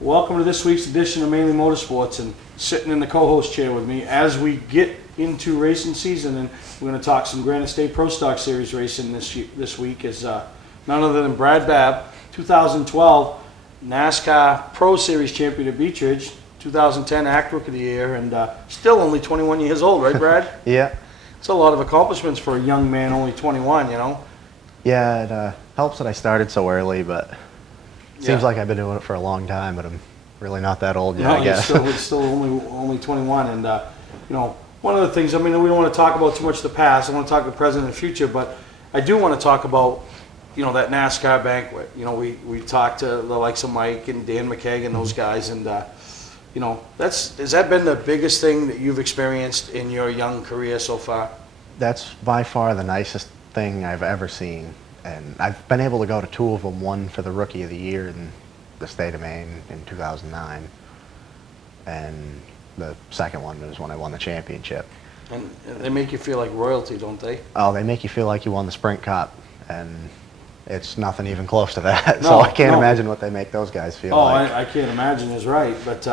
Welcome to this week's edition of Mainly Motorsports, and sitting in the co-host chair with me as we get into racing season, and we're going to talk some Granite State Pro Stock Series racing this week is none other than Babb, 2012 NASCAR Pro Series champion at Beechridge, 2010 ACT Rookie of the Year, and still only 21 years old, right, Brad? Yeah. It's a lot of accomplishments for a young man, only 21, you know? Yeah, it helps that I started so early, but seems like I've been doing it for a long time, but I'm really not that old yet, I guess. It's still only 21, and you know, one of the things, I mean, we don't want to talk about too much the past. I want to talk the present and the future, but I do want to talk about, you know, that NASCAR banquet. You know, we talked to the likes of Mike and Dan McKagan and those guys, and you know, has that been the biggest thing that you've experienced in your young career so far? That's by far the nicest thing I've ever seen. And I've been able to go to two of them, one for the Rookie of the Year in the state of Maine in 2009, and the second one was when I won the championship. And they make you feel like royalty, don't they? Oh, they make you feel like you won the Sprint Cup, and it's nothing even close to that. So I can't imagine what they make those guys feel like. I can't imagine is right, but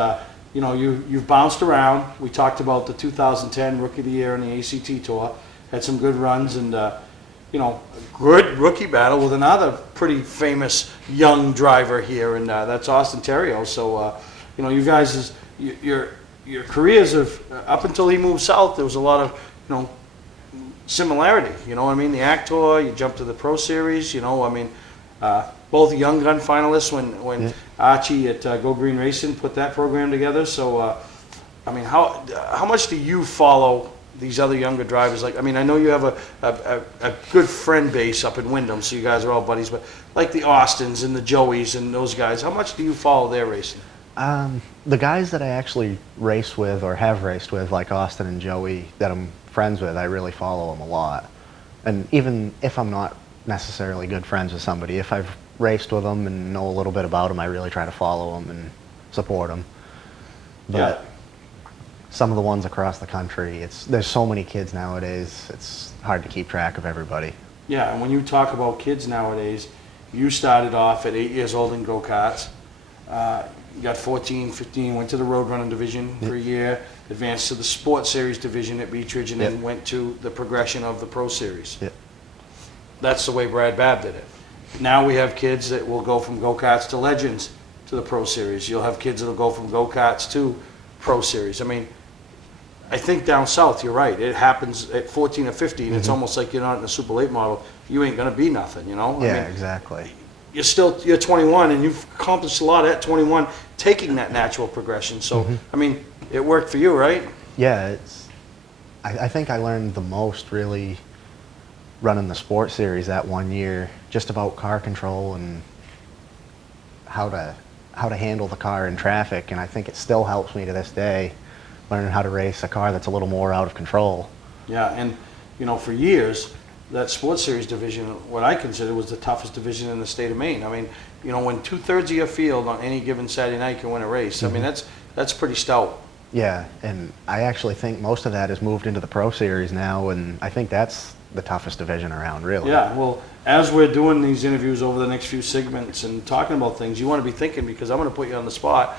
you know, you've bounced around. We talked about the 2010 Rookie of the Year on the ACT Tour, had some good runs, and you know, a good rookie battle with another pretty famous young driver here, and that's Austin Terrio. So, you know, you guys, your careers have, up until he moved south, there was a lot of, you know, similarity. You know what I mean? The ACT Tour, you jumped to the Pro Series, you know, I mean, both young gun finalists when Archie at Go Green Racing put that program together. So, I mean, how much do you follow these other younger drivers? Like, I mean, I know you have a good friend base up in Wyndham, so you guys are all buddies, but like the Austins and the Joeys and those guys, how much do you follow their racing? The guys that I actually race with or have raced with, like Austin and Joey, that I'm friends with, I really follow them a lot. And even if I'm not necessarily good friends with somebody, if I've raced with them and know a little bit about them, I really try to follow them and support them. But some of the ones across the country, there's so many kids nowadays, it's hard to keep track of everybody. Yeah, and when you talk about kids nowadays, you started off at 8 years old in go-karts. You got 14, 15, went to the road running division for a year, advanced to the sports series division at Beechridge, and then went to the progression of the Pro Series. That's the way Babb did it. Now we have kids that will go from go-karts to legends to the Pro Series. You'll have kids that will go from go-karts to Pro Series. I mean, I think down south, you're right. It happens at 14 or 15. It's almost like you're not in a Super Late model. You ain't going to be nothing, you know? Yeah, I mean, exactly. You're 21, and you've accomplished a lot at 21, taking that natural progression. So, I mean, it worked for you, right? Yeah, I think I learned the most really running the sports series that 1 year, just about car control and how to handle the car in traffic, and I think it still helps me to this day, learning how to race a car that's a little more out of control. Yeah, and you know, for years, that sports series division, what I consider was the toughest division in the state of Maine. I mean, you know, when 2/3 of your field on any given Saturday night can win a race, I mean, that's pretty stout. Yeah, and I actually think most of that has moved into the Pro Series now, and I think that's the toughest division around, really. Yeah, well, as we're doing these interviews over the next few segments and talking about things, you want to be thinking, because I'm going to put you on the spot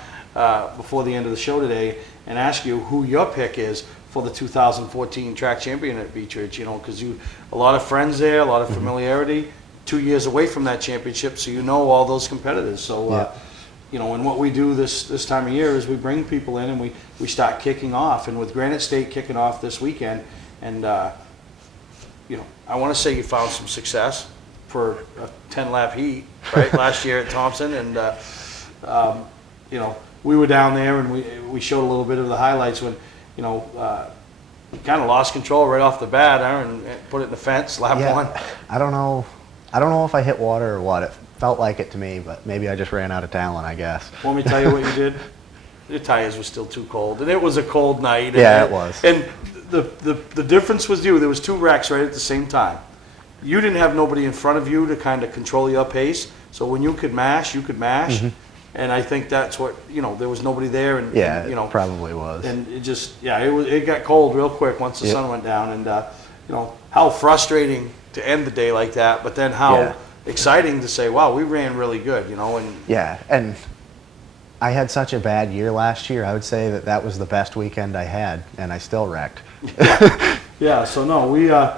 before the end of the show today and ask you who your pick is for the 2014 track champion at Beechridge, you know, because you a lot of friends there, a lot of familiarity, 2 years away from that championship, so you know all those competitors. So, you know, and what we do this time of year is we bring people in and we start kicking off, and with Granite State kicking off this weekend, and you know, I want to say you found some success for a 10-lap heat, right, last year at Thompson, and you know, we were down there and we showed a little bit of the highlights when, you know, you kind of lost control right off the bat, and put it in the fence, lap one. I don't know if I hit water or what. It felt like it to me, but maybe I just ran out of talent, I guess. Want me to tell you what you did? Your tires were still too cold, and it was a cold night. Yeah, it was. And the difference was you. There was two wrecks right at the same time. You didn't have nobody in front of you to kind of control your pace, so when you could mash, you could mash. And I think that's what, you know, there was nobody there, and you know, it probably was. And it just, it got cold real quick once the sun went down, and you know, how frustrating to end the day like that, but then how exciting to say, wow, we ran really good, you know. And yeah, and I had such a bad year last year. I would say that that was the best weekend I had, and I still wrecked. Yeah, so no, we, you know,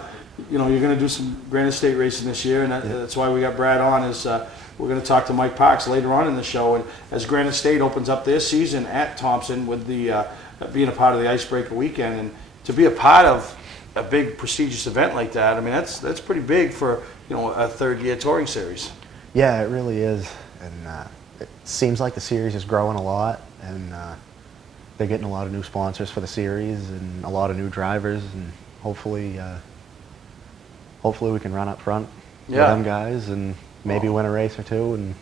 you're going to do some Granite State racing this year, and that's why we got Brad on. Is we're going to talk to Mike Parks later on in the show, and as Granite State opens up their season at Thompson with the being a part of the Icebreaker weekend, and to be a part of a big prestigious event like that, I mean that's pretty big for, you know, a third-year touring series. Yeah, it really is, and it seems like the series is growing a lot, and they're getting a lot of new sponsors for the series and a lot of new drivers, and hopefully we can run up front with them guys and maybe win a race or two and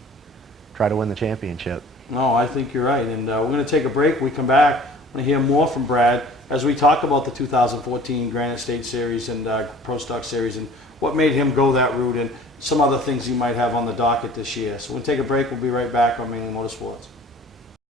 try to win the championship. No, I think you're right, and we're going to take a break. When we come back, I'm going to hear more from Brad as we talk about the 2014 Granite State Series and Pro Stock Series and what made him go that route and some other things he might have on the docket this year. So we'll take a break. We'll be right back on Mainly Motorsports.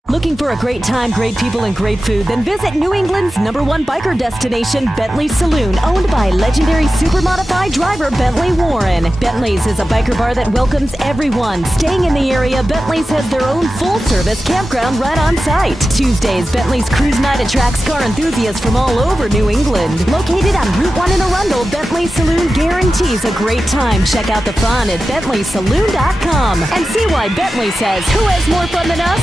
Looking for a great time, great people, and great food? Then visit New England's #1 biker destination, Bentley Saloon, owned by legendary super-modified driver Bentley Warren. Bentley's is a biker bar that welcomes everyone. Staying in the area, Bentley's has their own full-service campground right on site. Tuesdays, Bentley's Cruise Night attracts car enthusiasts from all over New England. Located on Route 1 in Arundel, Bentley Saloon guarantees a great time. Check out the fun at BentleySaloon.com and see why Bentley says, who has more fun than us?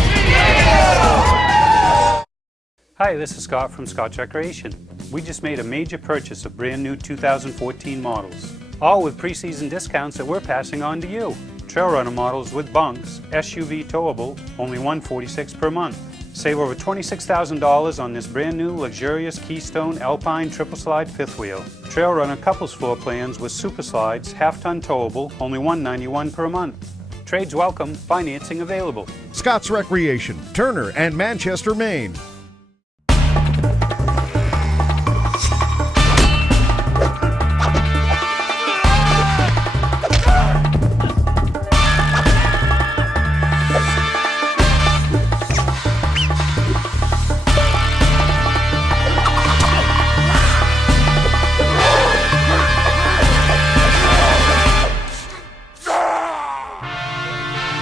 Hi, this is Scott from Scott's Recreation. We just made a major purchase of brand new 2014 models, all with preseason discounts that we're passing on to you. Trail Runner models with bunks, SUV towable, only $146 per month. Save over $26,000 on this brand new luxurious Keystone Alpine triple slide fifth wheel. Trail Runner couples floor plans with super slides, half-ton towable, only $191 per month. Trades welcome, financing available. Scott's Recreation, Turner and Manchester, Maine.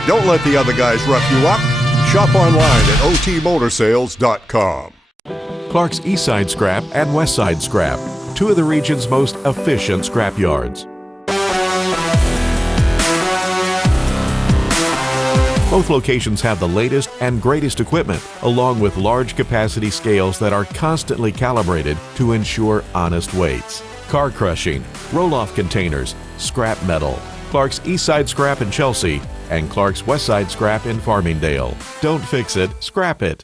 Don't let the other guys rough you up. Shop online at otmotorsales.com. Clark's Eastside Scrap and Westside Scrap, two of the region's most efficient scrap yards. Both locations have the latest and greatest equipment, along with large capacity scales that are constantly calibrated to ensure honest weights. Car crushing, roll-off containers, scrap metal. Clark's Eastside Scrap in Chelsea and Clark's Westside Scrap in Farmingdale. Don't fix it, scrap it.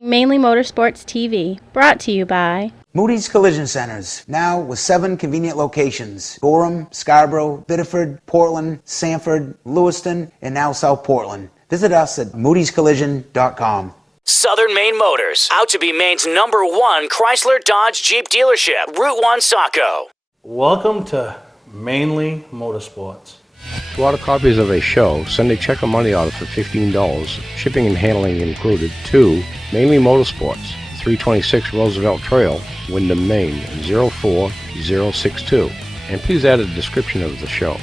Mainly Motorsports TV, brought to you by Moody's Collision Centers, now with 7 convenient locations: Gorham, Scarborough, Biddeford, Portland, Sanford, Lewiston, and now South Portland. Visit us at moodyscollision.com. Southern Maine Motors, out to be Maine's #1 Chrysler Dodge Jeep dealership, Route 1 Saco. Welcome to Mainly Motorsports. To order copies of a show, send a check or money order for $15, shipping and handling included, to Mainly Motorsports, 326 Roosevelt Trail, Windham, Maine, 04062. And please add a description of the show.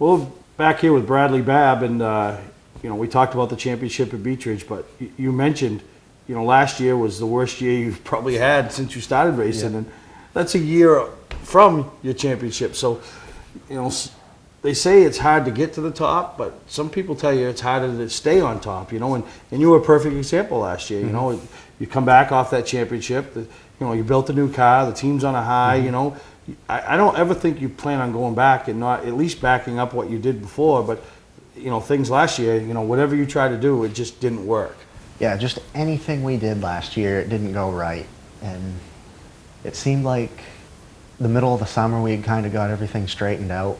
Well, back here with Bradley Babb, and you know, we talked about the championship at Beechridge, but you mentioned, you know, last year was the worst year you've probably had since you started racing, and that's a year from your championship. So, you know, they say it's hard to get to the top, but some people tell you it's harder to stay on top, you know, and you were a perfect example last year. You know, you come back off that championship, you know, you built a new car, the team's on a high, you know. I don't ever think you plan on going back and not at least backing up what you did before, but, you know, things last year, you know, whatever you tried to do, it just didn't work. Yeah, just anything we did last year, it didn't go right. And it seemed like the middle of the summer we had kind of got everything straightened out.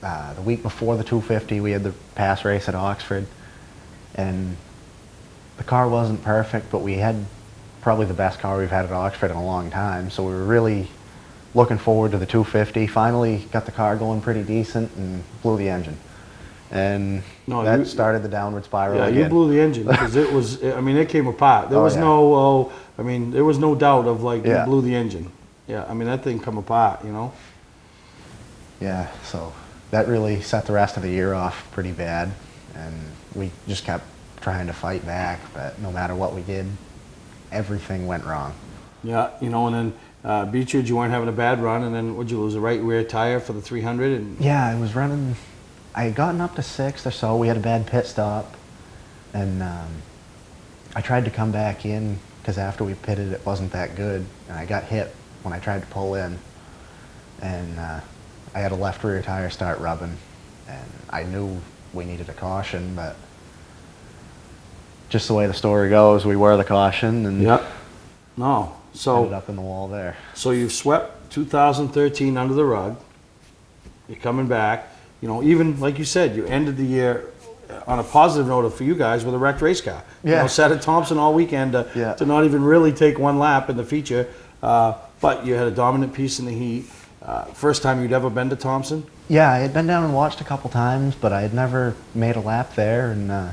The week before the 250 we had the pass race at Oxford, and the car wasn't perfect, but we had probably the best car we've had at Oxford in a long time, so we were really looking forward to the 250. Finally got the car going pretty decent and blew the engine, and that started the downward spiral again. You blew the engine because it was, I mean, it came apart. There was no, I mean, there was no doubt of like you blew the engine. Yeah, I mean, that thing come apart, you know? Yeah, so that really set the rest of the year off pretty bad. and we just kept trying to fight back, but no matter what we did, everything went wrong. Yeah, you know, and then Beechridge, you weren't having a bad run, and then would you lose a right rear tire for the 300? And Yeah, I was running, I had gotten up to 6th or so. We had a bad pit stop, and I tried to come back in because after we pitted it wasn't that good, and I got hit when I tried to pull in, and I had a left rear tire start rubbing, and I knew we needed a caution, but just the way the story goes, we were the caution, and Yep. No. So ended up in the wall there. So you've swept 2013 under the rug. You're coming back. You know, even like you said, you ended the year on a positive note for you guys with a wrecked race car. You Yeah. know, sat at Thompson all weekend to not even really take one lap in the feature. But you had a dominant piece in the heat. First time you'd ever been to Thompson? Yeah, I had been down and watched a couple times, but I had never made a lap there, and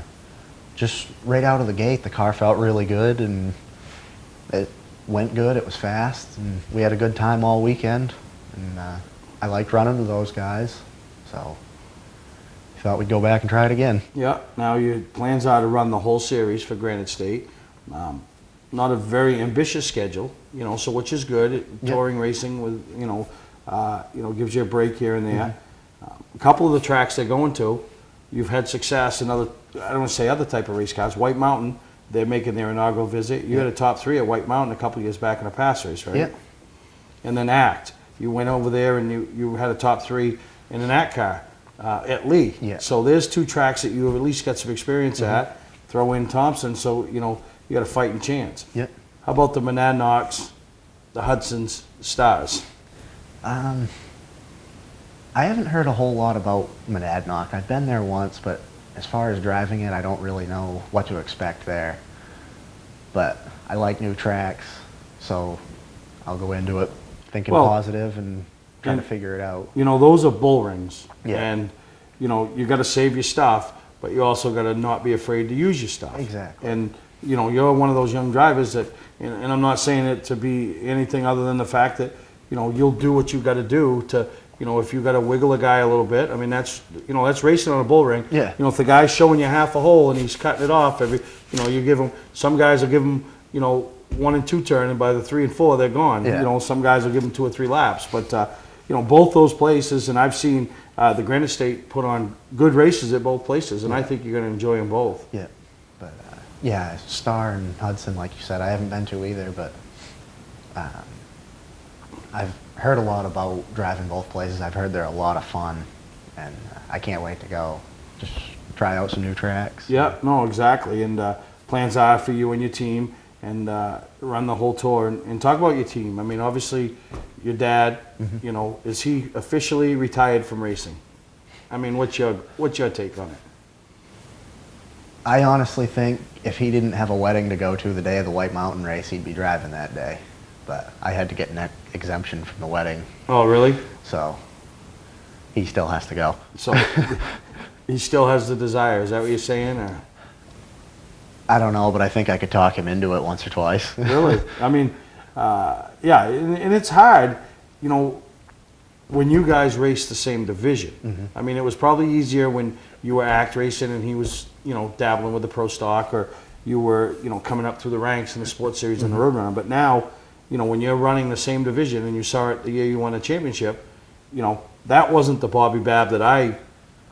just right out of the gate, the car felt really good, and it went good. It was fast, and we had a good time all weekend, and I liked running with those guys, so I thought we'd go back and try it again. Yeah. Now your plans are to run the whole series for Granite State. Not a very ambitious schedule, you know, so which is good. Touring racing with, you know, gives you a break here and there. A couple of the tracks they're going to, you've had success in other, I don't want to say other type of race cars. White Mountain, they're making their inaugural visit. You had a top 3 at White Mountain a couple of years back in a pass race, right? Yeah. And then ACT, you went over there and you had a top 3 in an ACT car at Lee. Yeah. So there's 2 tracks that you have at least got some experience at. Throw in Thompson, so, you know, you got a fighting chance. Yeah. How about the Monadnocks, the Hudsons, Stars? I haven't heard a whole lot about Monadnock. I've been there once, but as far as driving it, I don't really know what to expect there. But I like new tracks, so I'll go into it thinking positive and trying to figure it out. You know, those are bull rings. Yeah. And, you know, you got to save your stuff, but you also got to not be afraid to use your stuff. Exactly. And, you know, you're one of those young drivers that, and I'm not saying it to be anything other than the fact that, you know, you'll do what you got to do to, you know, if you got to wiggle a guy a little bit, I mean, that's, you know, that's racing on a bull ring. Yeah. You know, if the guy's showing you half a hole and he's cutting it off every, you know, you give him, some guys will give him, you know, 1 and 2 turn, and by the 3 and 4, they're gone. Yeah. You know, some guys will give them 2 or 3 laps, but, you know, both those places, and I've seen the Granite State put on good races at both places, and I think you're going to enjoy them both. Yeah, but yeah, Star and Hudson, like you said, I haven't been to either, but I've heard a lot about driving both places. I've heard they're a lot of fun, and I can't wait to go. Just try out some new tracks. Yeah, no, exactly, and plans are for you and your team, and run the whole tour, and talk about your team. I mean, obviously, your dad, you know, is he officially retired from racing? I mean, what's your take on it? I honestly think if he didn't have a wedding to go to the day of the White Mountain race, he'd be driving that day. But I had to get an exemption from the wedding, Oh, really? so he still has to go. So he still has the desire. Is that what you're saying? Or? I don't know, but I think I could talk him into it once or twice. Really? I mean, yeah, and it's hard, you know, when you guys race the same division. I mean, it was probably easier when you were ACT racing and he was, you know, dabbling with the pro stock, or you were, you know, coming up through the ranks in the sports series and the road runner. But now, you know, when you're running the same division, and you saw it the year you won a championship, you know, that wasn't the Bobby Babb that I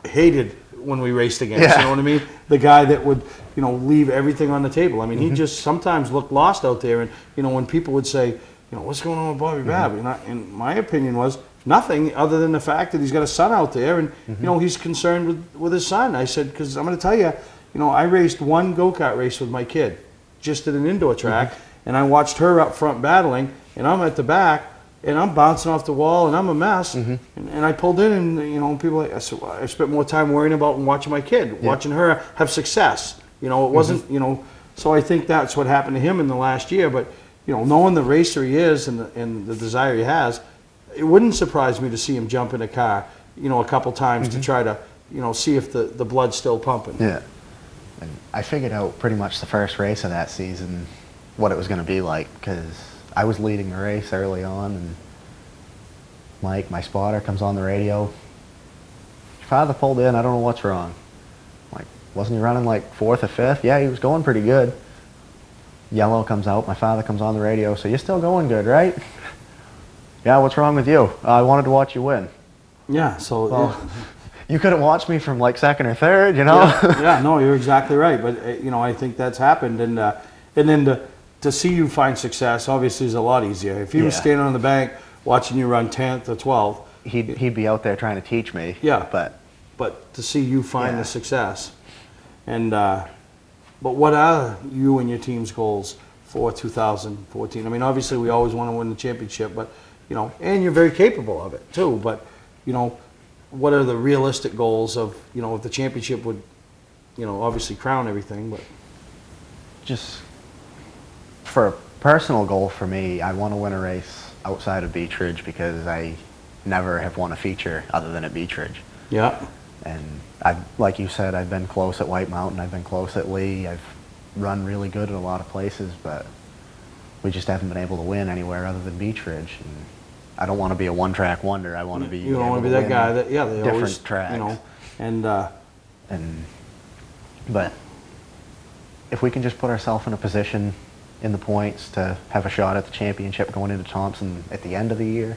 hated when we raced against. Yeah. You know what I mean? The guy that would, you know, leave everything on the table. I mean, he just sometimes looked lost out there. And, you know, when people would say, you know, what's going on with Bobby Babb? And my opinion was nothing other than the fact that he's got a son out there, and, you know, he's concerned with his son. I said, because I'm going to tell you, you know, I raced one go-kart race with my kid, just at an indoor track, and I watched her up front battling, and I'm at the back, and I'm bouncing off the wall, and I'm a mess. And I pulled in, and, you know, people, I said, well, I spent more time worrying about and watching my kid, watching her have success. You know, it wasn't, you know, so I think that's what happened to him in the last year. But, you know, knowing the racer he is and the desire he has, it wouldn't surprise me to see him jump in a car, you know, a couple times to try to, you know, see if the blood's still pumping. Yeah. And I figured out pretty much the first race of that season what it was going to be like, because I was leading the race early on, and Mike, my spotter, comes on the radio. Your father pulled in, I don't know what's wrong. I'm like, wasn't he running like 4th or 5th? Yeah, he was going pretty good. Yellow comes out, my father comes on the radio, so you're still going good, right? Yeah, what's wrong with you? I wanted to watch you win. Yeah, so... Well, you couldn't watch me from like 2nd or 3rd, you know? Yeah, no, you're exactly right. But, I think that's happened. And then to see you find success, obviously, is a lot easier. If he was standing on the bank watching you run 10th or 12th... He'd be out there trying to teach me. Yeah. But to see you find the success. And... but what are you and your team's goals for 2014? I mean, obviously, we always want to win the championship, but, and you're very capable of it, too. But, what are the realistic goals of, if the championship would, obviously crown everything, but... Just for a personal goal for me, I want to win a race outside of Beech Ridge because I never have won a feature other than at Beech Ridge. Yeah. And like you said, I've been close at White Mountain, I've been close at Lee, I've run really good in a lot of places, but we just haven't been able to win anywhere other than Beech Ridge. And I don't want to be a one-track wonder. I want to be. You don't want to be that guy that they different always tracks. But if we can just put ourselves in a position in the points to have a shot at the championship going into Thompson at the end of the year,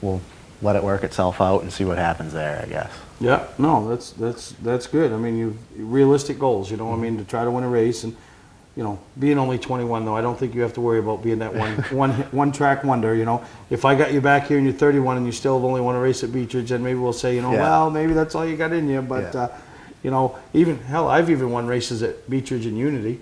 we'll let it work itself out and see what happens there, I guess. Yeah, no, that's good. I mean, you realistic goals, I mean, to try to win a race. And being only 21, though, I don't think you have to worry about being that one track wonder. If I got you back here and you're 31 and you still have only won a race at Beech Ridge, then maybe we'll say, well, maybe that's all you got in you. But even hell, I've even won races at Beech Ridge and Unity.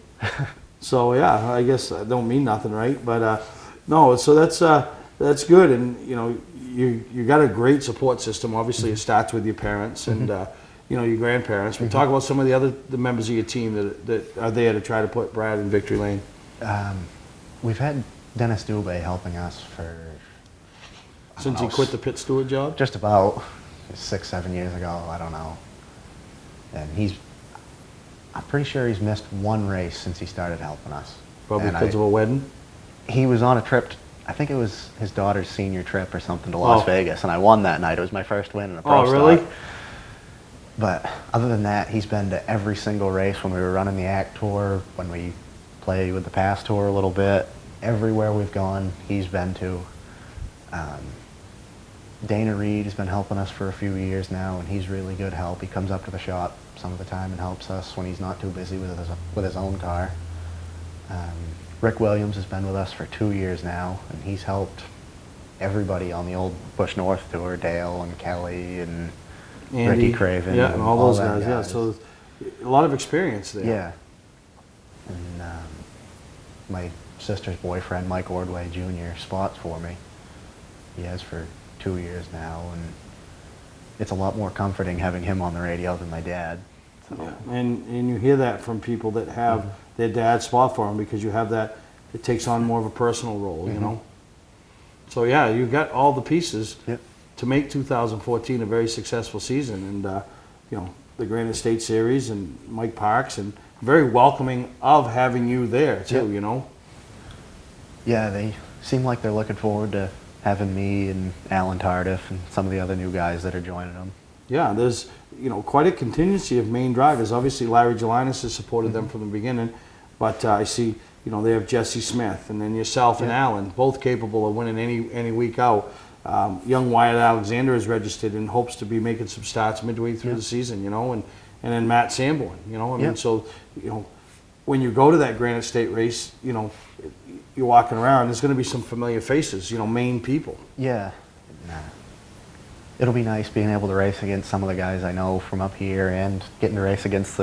So yeah, I guess I don't mean nothing, right? But no, so that's good. And you got a great support system. Obviously, it starts with your parents and your grandparents. But talk about some of the members of your team that are there to try to put Brad in victory lane. We've had Dennis Dubé helping us for since he quit the pit steward job. Just about 6-7 years ago. I don't know. And I'm pretty sure he's missed one race since he started helping us. Probably because of a wedding. He was on a trip. I think it was his daughter's senior trip or something to Las Vegas, and I won that night. It was my first win in a pro really? start. But other than that, he's been to every single race when we were running the ACT Tour, when we played with the Pass Tour a little bit. Everywhere we've gone, he's been to. Dana Reed has been helping us for a few years now, and he's really good help. He comes up to the shop some of the time and helps us when he's not too busy with his own car. Rick Williams has been with us for 2 years now, and he's helped everybody on the old Bush North Tour, Dale and Kelly and Andy, Ricky Craven. Yeah, and all those guys. Yeah, so a lot of experience there. Yeah. And my sister's boyfriend, Mike Ordway Jr., spots for me. He has for 2 years now, and it's a lot more comforting having him on the radio than my dad. So. Yeah. And you hear that from people that have their dad spot for them, because you have that, it takes on more of a personal role, So yeah, you got all the pieces to make 2014 a very successful season. And, the Granite State Series and Mike Parks, and very welcoming of having you there too, Yeah, they seem like they're looking forward to having me and Alan Tardif and some of the other new guys that are joining them. Yeah, there's quite a contingency of main drivers. Obviously, Larry Gelinas has supported them from the beginning, but I see they have Jesse Smith, and then yourself and Alan, both capable of winning any week out. Young Wyatt Alexander is registered and hopes to be making some starts midway through the season, and then Matt Sanborn, I mean, so when you go to that Granite State race, you're walking around, there's going to be some familiar faces, main people. Yeah. It'll be nice being able to race against some of the guys I know from up here, and getting to race against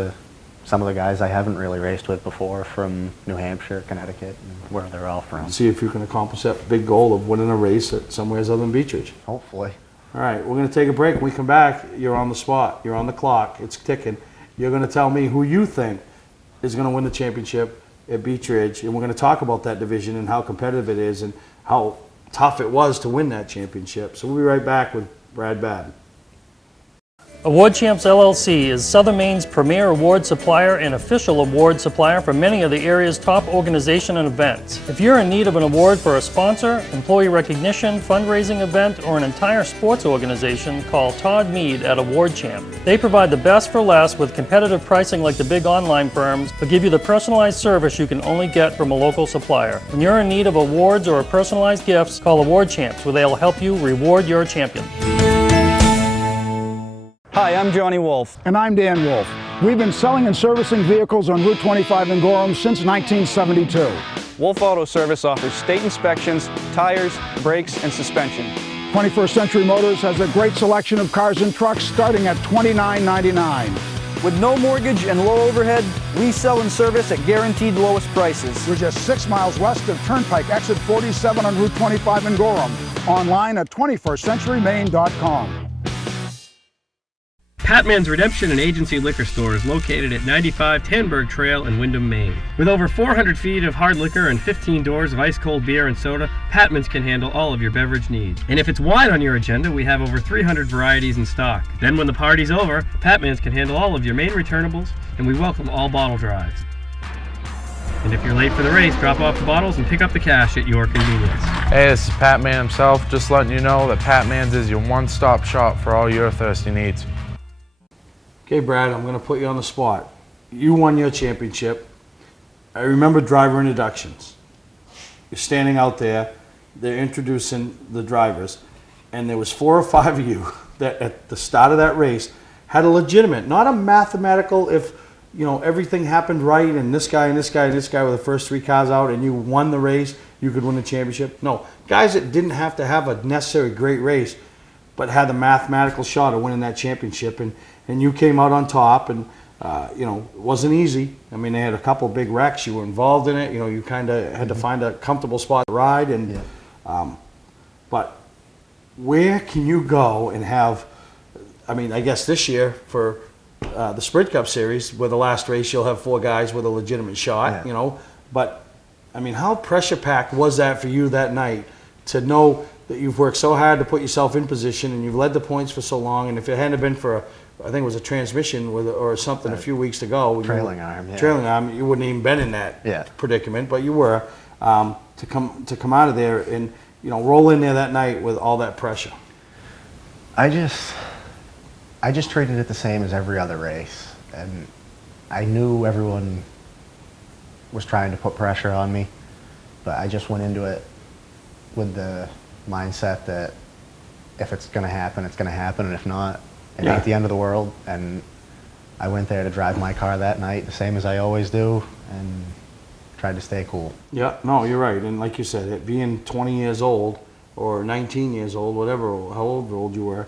some of the guys I haven't really raced with before from New Hampshire, Connecticut, and where they're all from. See if you can accomplish that big goal of winning a race at somewhere other than Beech Ridge. Hopefully. All right, we're going to take a break. When we come back, you're on the spot. You're on the clock. It's ticking. You're going to tell me who you think is going to win the championship at Beech Ridge, and we're going to talk about that division and how competitive it is and how tough it was to win that championship. So we'll be right back with Brad Babb. Award Champs LLC is Southern Maine's premier award supplier and official award supplier for many of the area's top organization and events. If you're in need of an award for a sponsor, employee recognition, fundraising event, or an entire sports organization, call Todd Mead at Award Champ. They provide the best for less with competitive pricing like the big online firms, but give you the personalized service you can only get from a local supplier. When you're in need of awards or personalized gifts, call Award Champs, where they'll help you reward your champion. Hi, I'm Johnny Wolf. And I'm Dan Wolf. We've been selling and servicing vehicles on Route 25 in Gorham since 1972. Wolf Auto Service offers state inspections, tires, brakes, and suspension. 21st Century Motors has a great selection of cars and trucks starting at $29.99. With no mortgage and low overhead, we sell and service at guaranteed lowest prices. We're just 6 miles west of Turnpike, exit 47 on Route 25 in Gorham. Online at 21stcenturymaine.com. Patman's Redemption and Agency Liquor Store is located at 95 Tanberg Trail in Windham, Maine. With over 400 feet of hard liquor and 15 doors of ice-cold beer and soda, Patman's can handle all of your beverage needs. And if it's wine on your agenda, we have over 300 varieties in stock. Then when the party's over, Patman's can handle all of your Maine returnables, and we welcome all bottle drives. And if you're late for the race, drop off the bottles and pick up the cash at your convenience. Hey, this is Pat Man himself, just letting you know that Pat Man's is your one-stop shop for all your thirsty needs. Okay, Brad, I'm going to put you on the spot. You won your championship. I remember driver introductions. You're standing out there, they're introducing the drivers, and there was 4 or 5 of you that at the start of that race had a legitimate, not a mathematical, if you know everything happened right and this guy and this guy and this guy were the first 3 cars out and you won the race, you could win the championship. No, guys that didn't have to have a necessary great race, but had the mathematical shot of winning that championship, and you came out on top, and you know, it wasn't easy. I mean, they had a couple big wrecks. You were involved in it. You know, you kind of had to find a comfortable spot to ride, and but where can you go and have? I mean, I guess this year for the Sprint Cup Series, where the last race you'll have 4 guys with a legitimate shot. You know, but I mean, how pressure packed was that for you that night to know that you've worked so hard to put yourself in position and you've led the points for so long, and if it hadn't been for I think it was a transmission with or something a few weeks ago. Trailing arm, yeah. Trailing arm, you wouldn't even been in that predicament, but you were to come out of there and you know roll in there that night with all that pressure. I just treated it the same as every other race, and I knew everyone was trying to put pressure on me, but I just went into it with the mindset that if it's going to happen, it's going to happen, and if not, it ain't the end of the world. And I went there to drive my car that night the same as I always do and tried to stay cool. Yeah, no, you're right. And like you said, it being 20 years old or 19 years old, whatever, how old you were,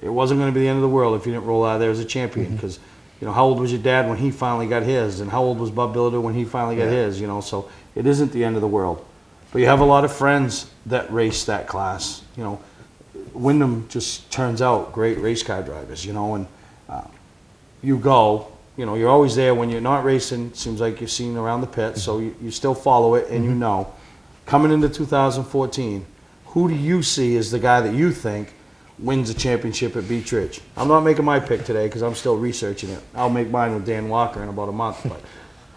it wasn't going to be the end of the world if you didn't roll out of there as a champion. Because, you know, how old was your dad when he finally got his? And how old was Bub Billiter when he finally got his? You know, so it isn't the end of the world. But you have a lot of friends that race that class, you know. Windham just turns out great race car drivers, you know, and you go, you know, you're always there when you're not racing. Seems like you're seen around the pit, so you still follow it, and you know. Coming into 2014, who do you see as the guy that you think wins a championship at Beech Ridge? I'm not making my pick today because I'm still researching it. I'll make mine with Dan Walker in about a month, but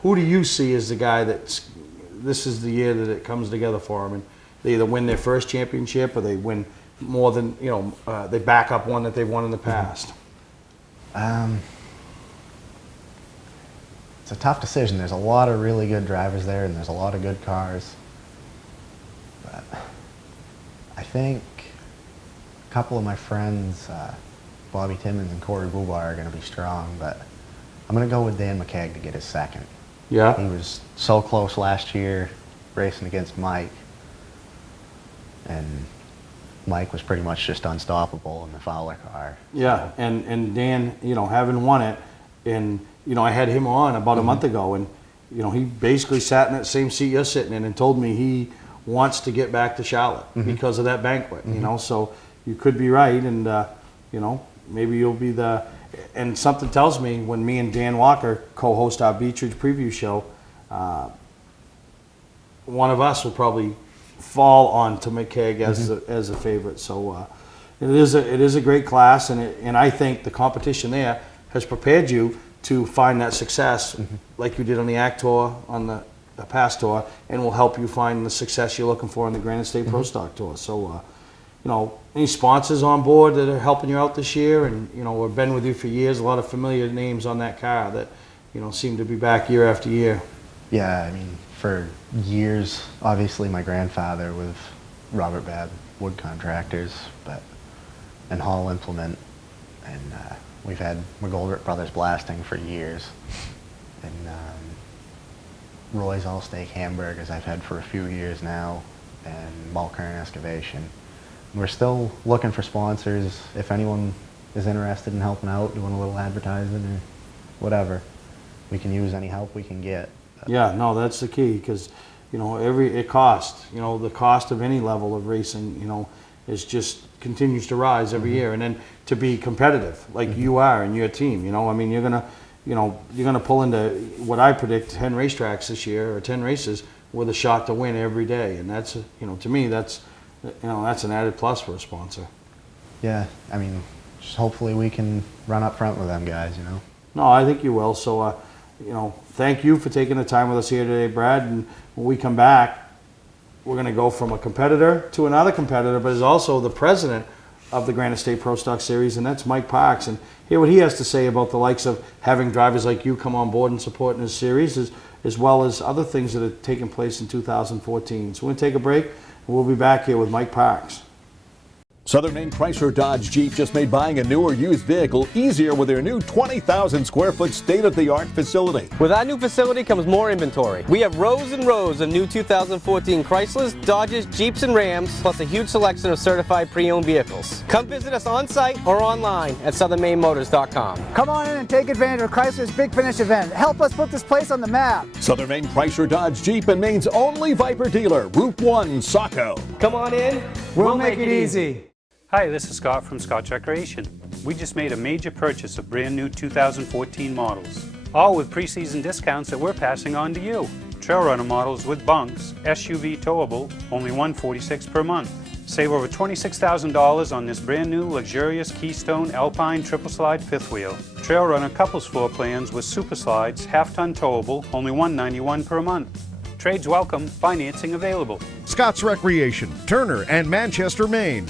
who do you see as the guy that's, this is the year that it comes together for them, and they either win their first championship or they win more than, you know, they back up one that they've won in the past? It's a tough decision. There's a lot of really good drivers there, and there's a lot of good cars. But I think a couple of my friends, Bobby Timmons and Corey Bubar, are going to be strong, but I'm going to go with Dan McKeag to get his second. Yeah. He was so close last year racing against Mike, and Mike was pretty much just unstoppable in the Fowler car. Yeah, and Dan, you know, having won it, and, you know, I had him on about a month ago, and, you know, he basically sat in that same seat you're sitting in and told me he wants to get back to Charlotte because of that banquet, you know, so you could be right, and, you know, maybe you'll be the, and something tells me when me and Dan Walker co-host our Beech Ridge preview show, one of us will probably fall on to McKeag as a favorite. So, It is a great class, and I think the competition there has prepared you to find that success, like you did on the ACT Tour, on the past tour, and will help you find the success you're looking for in the Granite State Pro Stock Tour. So, any sponsors on board that are helping you out this year, and we've been with you for years. A lot of familiar names on that car that seem to be back year after year. Yeah, I mean, for years, obviously my grandfather with Robert Babb Wood Contractors, and Hall Implement, and we've had McGoldrick Brothers Blasting for years, and Roy's All-Steak Hamburgers I've had for a few years now, and Mulkern Excavation. We're still looking for sponsors. If anyone is interested in helping out, doing a little advertising or whatever, we can use any help we can get. Yeah, no, that's the key, because it costs. The cost of any level of racing, is just continues to rise every year, and then to be competitive like you are and your team. I mean, you're gonna pull into what I predict 10 racetracks this year, or 10 races with a shot to win every day, and that's to me that's an added plus for a sponsor. Yeah, I mean, just hopefully we can run up front with them guys. No, I think you will. So thank you for taking the time with us here today, Brad. And when we come back, we're going to go from a competitor to another competitor, but is also the president of the Granite State Pro Stock Series, and that's Mike Parks, and hear what he has to say about the likes of having drivers like you come on board and support in his series, as well as other things that have taken place in 2014. So we're going to take a break, and we'll be back here with Mike Parks. Southern Maine Chrysler Dodge Jeep just made buying a new or used vehicle easier with their new 20,000 square foot state-of-the-art facility. With our new facility comes more inventory. We have rows and rows of new 2014 Chryslers, Dodges, Jeeps, and Rams, plus a huge selection of certified pre-owned vehicles. Come visit us on site or online at southernmainmotors.com. Come on in and take advantage of Chrysler's Big Finish event. Help us put this place on the map. Southern Maine Chrysler Dodge Jeep and Maine's only Viper dealer, Route 1, Saco. Come on in. We'll make it easy. Hi, this is Scott from Scott Recreation. We just made a major purchase of brand new 2014 models, all with pre-season discounts that we're passing on to you. Trail Runner models with bunks, SUV towable, only $146 per month. Save over $26,000 on this brand new luxurious Keystone Alpine triple slide fifth wheel. Trail Runner couples floor plans with super slides, half-ton towable, only $191 per month. Trades welcome, financing available. Scott's Recreation, Turner and Manchester, Maine.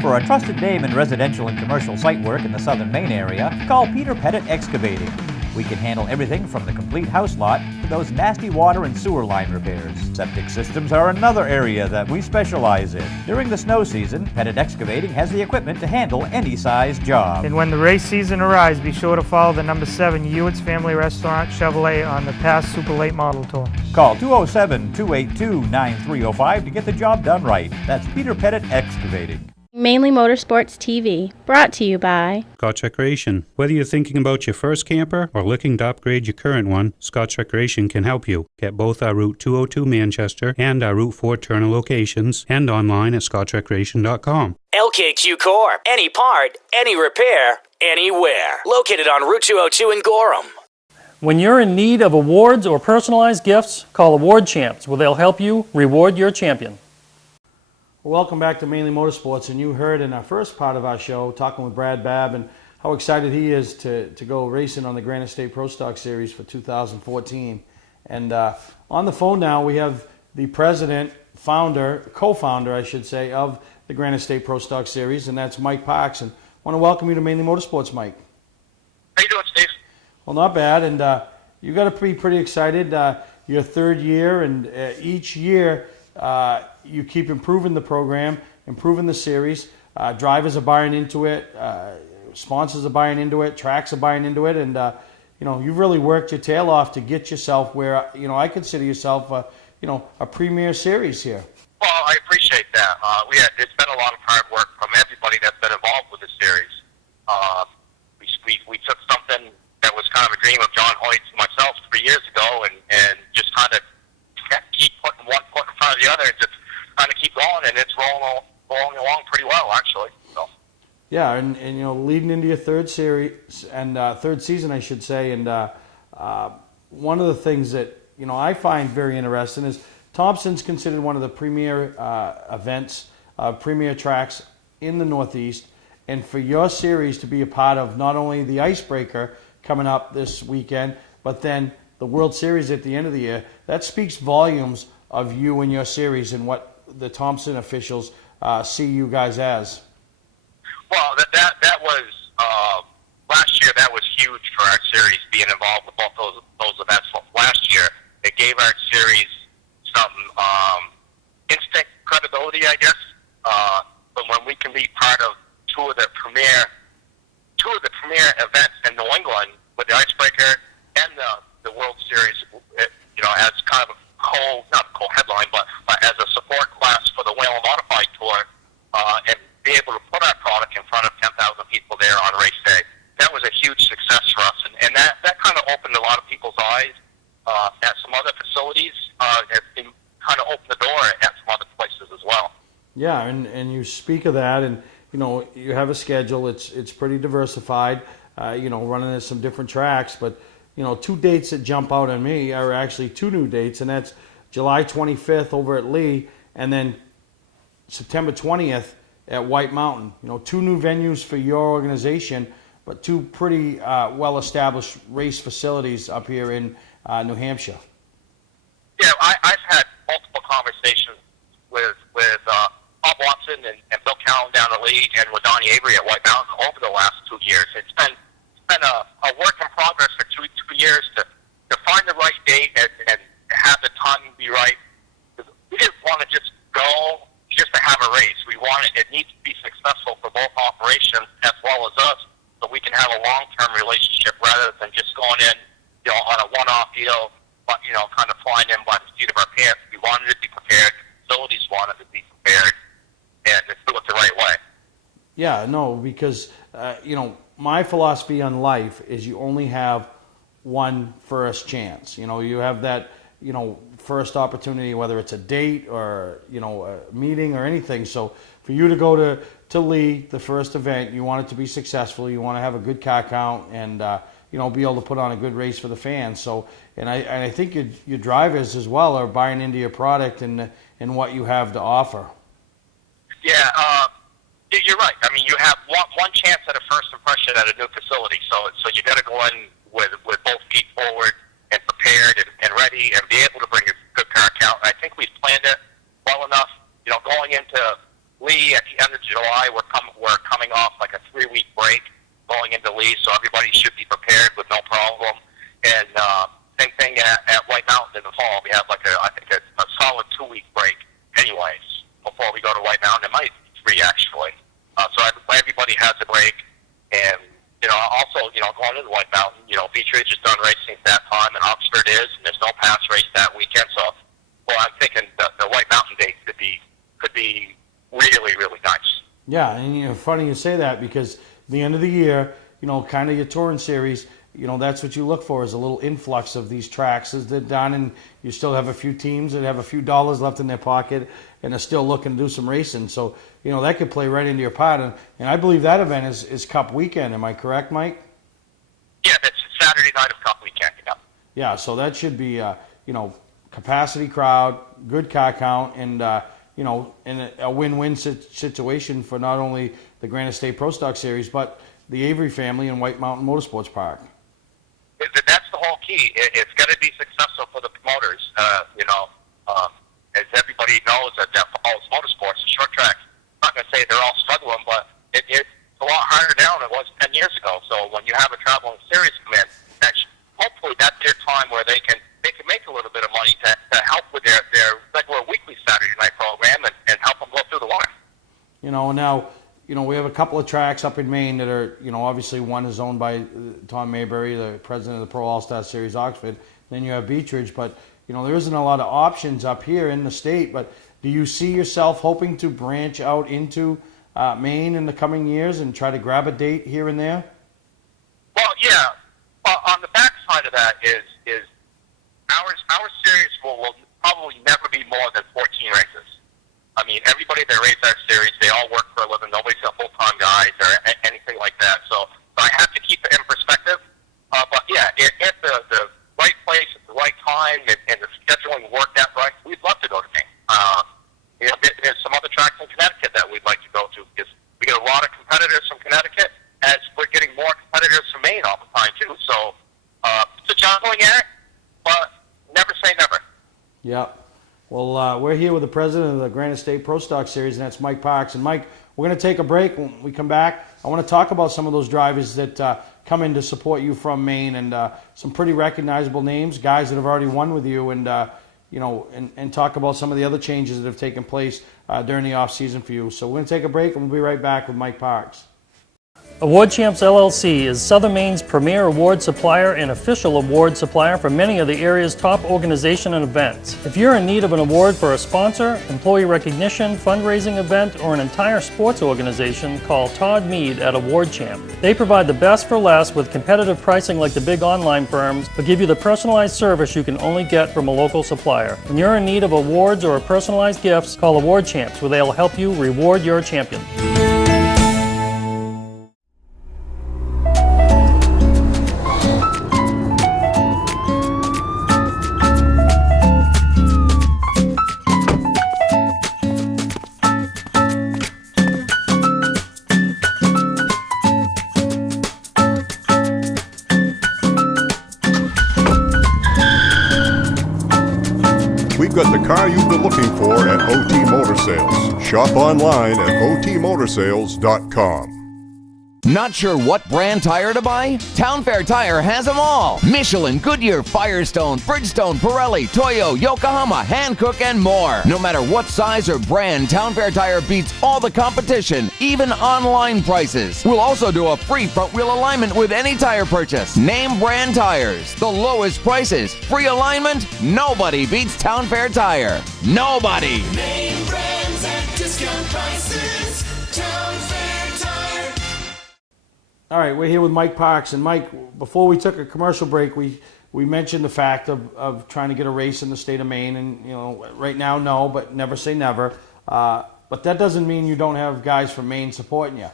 For a trusted name in residential and commercial site work in the Southern Maine area, call Peter Pettit Excavating. We can handle everything from the complete house lot to those nasty water and sewer line repairs. Septic systems are another area that we specialize in. During the snow season, Pettit Excavating has the equipment to handle any size job. And when the race season arrives, be sure to follow the number 7 Hewitt's Family Restaurant Chevrolet on the past Super Late Model Tour. Call 207-282-9305 to get the job done right. That's Peter Pettit Excavating. Mainly Motorsports TV, brought to you by Scotch Recreation. Whether you're thinking about your first camper or looking to upgrade your current one, Scotch Recreation can help you. Get both our Route 202 Manchester and our Route 4 Turner locations, and online at scotchrecreation.com. LKQ Corp. Any part, any repair, anywhere. Located on Route 202 in Gorham. When you're in need of awards or personalized gifts, call Award Champs, where they'll help you reward your champion. Welcome back to Mainly Motorsports, and you heard in our first part of our show talking with Brad Babb and how excited he is to go racing on the Granite State Pro Stock Series for 2014. And on the phone now we have the president, co-founder I should say, of the Granite State Pro Stock Series, and that's Mike Parks. And I want to welcome you to Mainly Motorsports, Mike. How you doing, Steve? Well, not bad, and you got to be pretty excited. Your third year, and each year you keep improving the program, improving the series. Drivers are buying into it, sponsors are buying into it, tracks are buying into it, and you've really worked your tail off to get yourself where I consider yourself a premier series here. Well, I appreciate that. It's been a lot of hard work from everybody that's been involved with the series. We took something that was kind of a dream of John Hoyt's and myself 3 years ago, and just kind of keep putting one foot in front of the other and just kind of keep going, and it's rolling along pretty well, actually. So. Yeah, and leading into your third series and third season, I should say, and one of the things that I find very interesting is Thompson's considered one of the premier events, premier tracks in the Northeast, and for your series to be a part of not only the Icebreaker coming up this weekend, but then the World Series at the end of the year, that speaks volumes of you and your series and what the Thompson officials see you guys as. Well, that was last year. That was huge for our series, being involved with both those events. Last year, it gave our series some instant credibility, I guess. But when we can be part of two of the premier events in New England with the Icebreaker and the World Series, as kind of not a co-headline, but as a support class for the Whale Modified Tour, and be able to put our product in front of 10,000 people there on race day, that was a huge success for us, and that kind of opened a lot of people's eyes at some other facilities, and kind of opened the door at some other places as well. Yeah, and you speak of that, and you have a schedule. It's pretty diversified. Running at some different tracks, but two dates that jump out on me are actually two new dates, and that's July 25th over at Lee, and then September 20th at White Mountain. Two new venues for your organization, but two pretty well-established race facilities up here in New Hampshire. Yeah, I've had multiple conversations with Bob Watson and Bill Callan down at Lee, and with Donnie Avery at White Mountain over the last 2 years. It's been a work in progress for two years to find the right date and have the timing be right. We didn't want to just go just to have a race. We want it needs to be successful for both operations as well as us, so we can have a long-term relationship rather than just going in, on a one-off deal, but kind of flying in by the seat of our pants. We wanted to be prepared. Facilities wanted to be prepared, and to do it the right way. Yeah, no, because my philosophy on life is you only have one first chance. You have that first opportunity, whether it's a date or a meeting or anything. So for you to go to Lee, the first event, you want it to be successful. You want to have a good car count and be able to put on a good race for the fans. So and I think your drivers as well are buying into your product and what you have to offer. Yeah, you're right. I mean, you have one chance at a first impression at a new facility, so you got to go in with both feet forward and prepared and ready and be able to bring a good car count. And I think we've planned it well enough. Going into Lee at the end of July, we're coming off like a 3-week break going into Lee, so everybody should be prepared with no problem. And same thing at White Mountain in the fall. We have I think a solid 2-week break anyways before we go to White Mountain. It might be 3 actually. So everybody has a break, and also going to the White Mountain, Beach Ridge is done racing at that time, and Oxford is, and there's no pass race that weekend. So, I'm thinking the White Mountain date could be really, really nice. Yeah, and funny you say that because the end of the year, kind of your touring series, that's what you look for is a little influx of these tracks as they're done, and you still have a few teams that have a few dollars left in their pocket and are still looking to do some racing. So, that could play right into your pot. And I believe that event is Cup weekend. Am I correct, Mike? Yeah, that's Saturday night of Cup weekend. Yeah. Yeah, so that should be, capacity crowd, good car count, and, and a win-win situation for not only the Granite State Pro Stock Series, but the Avery family and White Mountain Motorsports Park. That's the whole key. It's got to be successful for the promoters. As everybody knows that follows motorsports, the short tracks, I'm not going to say they're all struggling, but it's a lot harder now than it was 10 years ago. So when you have a traveling series come in, hopefully that's their time where they can make a little bit of money to help with their regular weekly Saturday night program and help them go through the water. Now, we have a couple of tracks up in Maine that are, obviously one is owned by Tom Mayberry, the president of the Pro All-Star Series Oxford. Then you have Beach Ridge, but, there isn't a lot of options up here in the state. But do you see yourself hoping to branch out into Maine in the coming years and try to grab a date here and there? Well, yeah. On the backside of that is our series will probably never be more than 14 races. I mean, everybody that races our series, they all work for a living. Nobody's a full-time guys or anything like that. So I have to keep it in perspective. But yeah, if the right place at the right time and the scheduling worked out right, we'd love to go to Maine. There's some other tracks in Connecticut that we'd like to go to because juggling at it, but never say never. Yeah. Well, we're here with the president of the Granite State Pro Stock Series, and that's Mike Parks. And Mike, we're going to take a break. When we come back, I want to talk about some of those drivers that come in to support you from Maine, and some pretty recognizable names, guys that have already won with you, and and talk about some of the other changes that have taken place during the off season for you. So we're going to take a break, and we'll be right back with Mike Parks. Award Champs LLC is Southern Maine's premier award supplier and official award supplier for many of the area's top organization and events. If you're in need of an award for a sponsor, employee recognition, fundraising event, or an entire sports organization, call Todd Mead at Award Champ. They provide the best for less with competitive pricing like the big online firms, but give you the personalized service you can only get from a local supplier. When you're in need of awards or personalized gifts, call Award Champs, where they'll help you reward your champion. We've got the car you've been looking for at OT Motor Sales. Shop online at otmotorsales.com. Not sure what brand tire to buy? Town Fair Tire has them all. Michelin, Goodyear, Firestone, Bridgestone, Pirelli, Toyo, Yokohama, Hankook, and more. No matter what size or brand, Town Fair Tire beats all the competition, even online prices. We'll also do a free front wheel alignment with any tire purchase. Name brand tires, the lowest prices, free alignment. Nobody beats Town Fair Tire. Nobody. Name brands at discount prices. Town Fair Tire. All right, we're here with Mike Parks. And Mike, before we took a commercial break, we mentioned the fact of trying to get a race in the state of Maine. And, right now, no, but never say never. But that doesn't mean you don't have guys from Maine supporting you.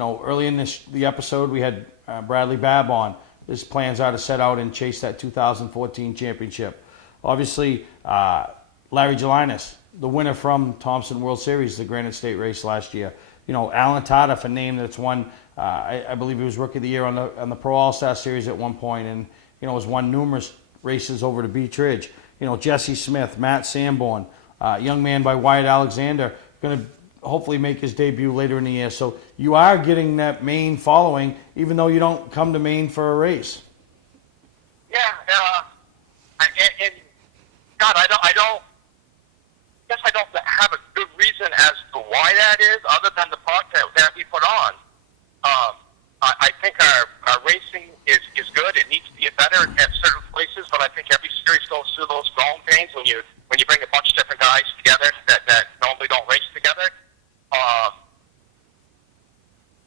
Early in the episode, we had Bradley Babb on. His plans are to set out and chase that 2014 championship. Obviously, Larry Gelinas, the winner from Thompson World Series, the Granite State race last year. Alan Tata, a name that's won, I believe he was Rookie of the Year on the Pro All-Star Series at one point, and has won numerous races over to Beach Ridge. Jesse Smith, Matt Sanborn, young man by Wyatt Alexander, going to hopefully make his debut later in the year. So you are getting that Maine following, even though you don't come to Maine for a race. Yeah, and God, I don't have a good reason as to why that is, other than the product that we put on. I think our racing is good. It needs to be better at certain places, but I think every series goes through those growing pains when you bring a bunch of different guys together that normally don't race together.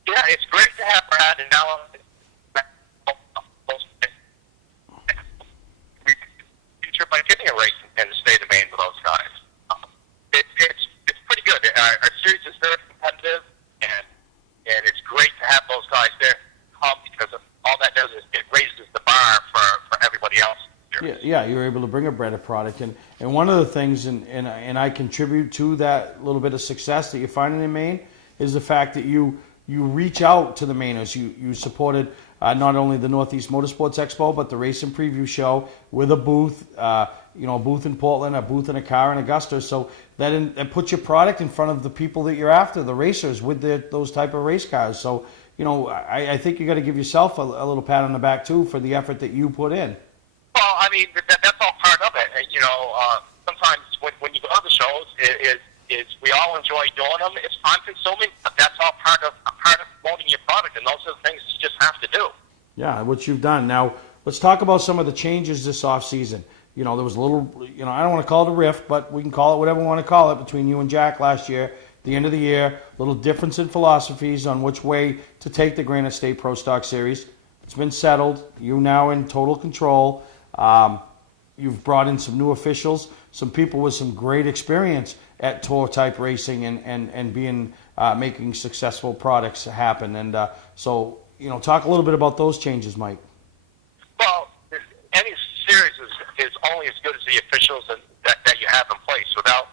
Yeah, it's great to have Brad and Alan. Future by getting a race in the state of Maine with those guys. It's pretty good. Our series is very competitive, and it's great to have those guys there come, because all that does is it raises the bar for everybody else. Yeah, you're able to bring a better product, and one of the things, and I contribute to that little bit of success that you're finding in Maine, is the fact that you reach out to the Mainers. You supported not only the Northeast Motorsports Expo, but the Racing Preview Show with a booth, a booth in Portland, a booth in a car in Augusta. So that puts your product in front of the people that you're after, the racers with those type of race cars. So, I think you got to give yourself a little pat on the back too for the effort that you put in. Well, I mean, that's all part of it. Sometimes when you go to the shows, is we all enjoy doing them. It's time consuming, but that's all part of promoting your product, and those are the things you just have to do. Yeah, what you've done. Now, let's talk about some of the changes this off season. There was a little, I don't want to call it a rift, but we can call it whatever we want to call it, between you and Jack last year. At the end of the year, a little difference in philosophies on which way to take the Granite State Pro Stock Series. It's been settled. You're now in total control. You've brought in some new officials, some people with some great experience at tour-type racing and being making successful products happen. And so, talk a little bit about those changes, Mike. Well, any series is only as good as the officials that you have in place.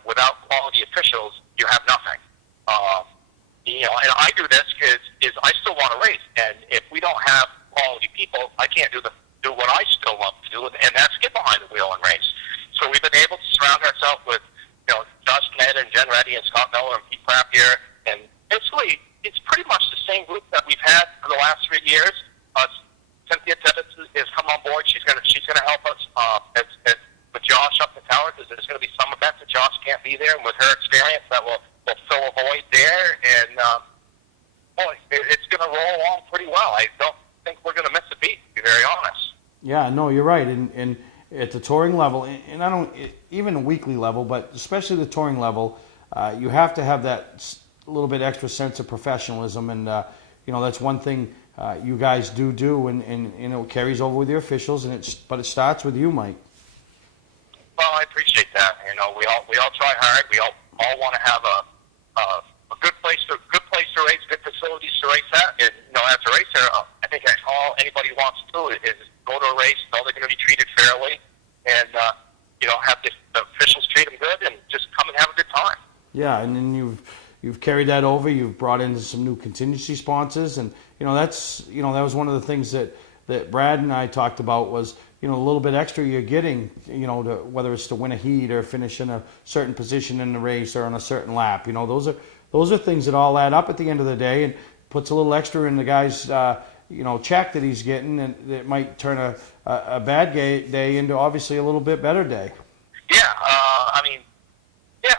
Without quality officials, you have nothing. And I do this because I still want to race, and if we don't have quality people, I can't do what I still love to do, and that's get behind the wheel and race. So we've been able to surround ourselves with, Josh Vanada and Jen Reddy and Scott Miller and Pete Pratt here, and basically it's pretty much the same group that we've had for the last 3 years. Cynthia Tibbetts has come on board. She's gonna help us as with Josh up the tower, because there's going to be some events that Josh can't be there, and with her experience, that will fill a void there. And it's going to roll along pretty well. I don't think we're going to miss a beat, to be very honest. Yeah, no, you're right. And at the touring level, and I don't even a weekly level, but especially the touring level, you have to have that little bit extra sense of professionalism, and that's one thing you guys do, and it carries over with your officials, but it starts with you, Mike. Well, I appreciate that. We all try hard. We all want to have a good place to race, good facilities to race at. And as a racer, I think all anybody wants to do is go to a race, know they're going to be treated fairly, and have the officials treat them good, and just come and have a good time. Yeah, and then you've carried that over. You've brought in some new contingency sponsors, and that was one of the things that Brad and I talked about was. A little bit extra you're getting, whether it's to win a heat or finish in a certain position in the race or on a certain lap. Those are things that all add up at the end of the day, and puts a little extra in the guy's, check that he's getting, and it might turn a bad day into obviously a little bit better day. Yeah,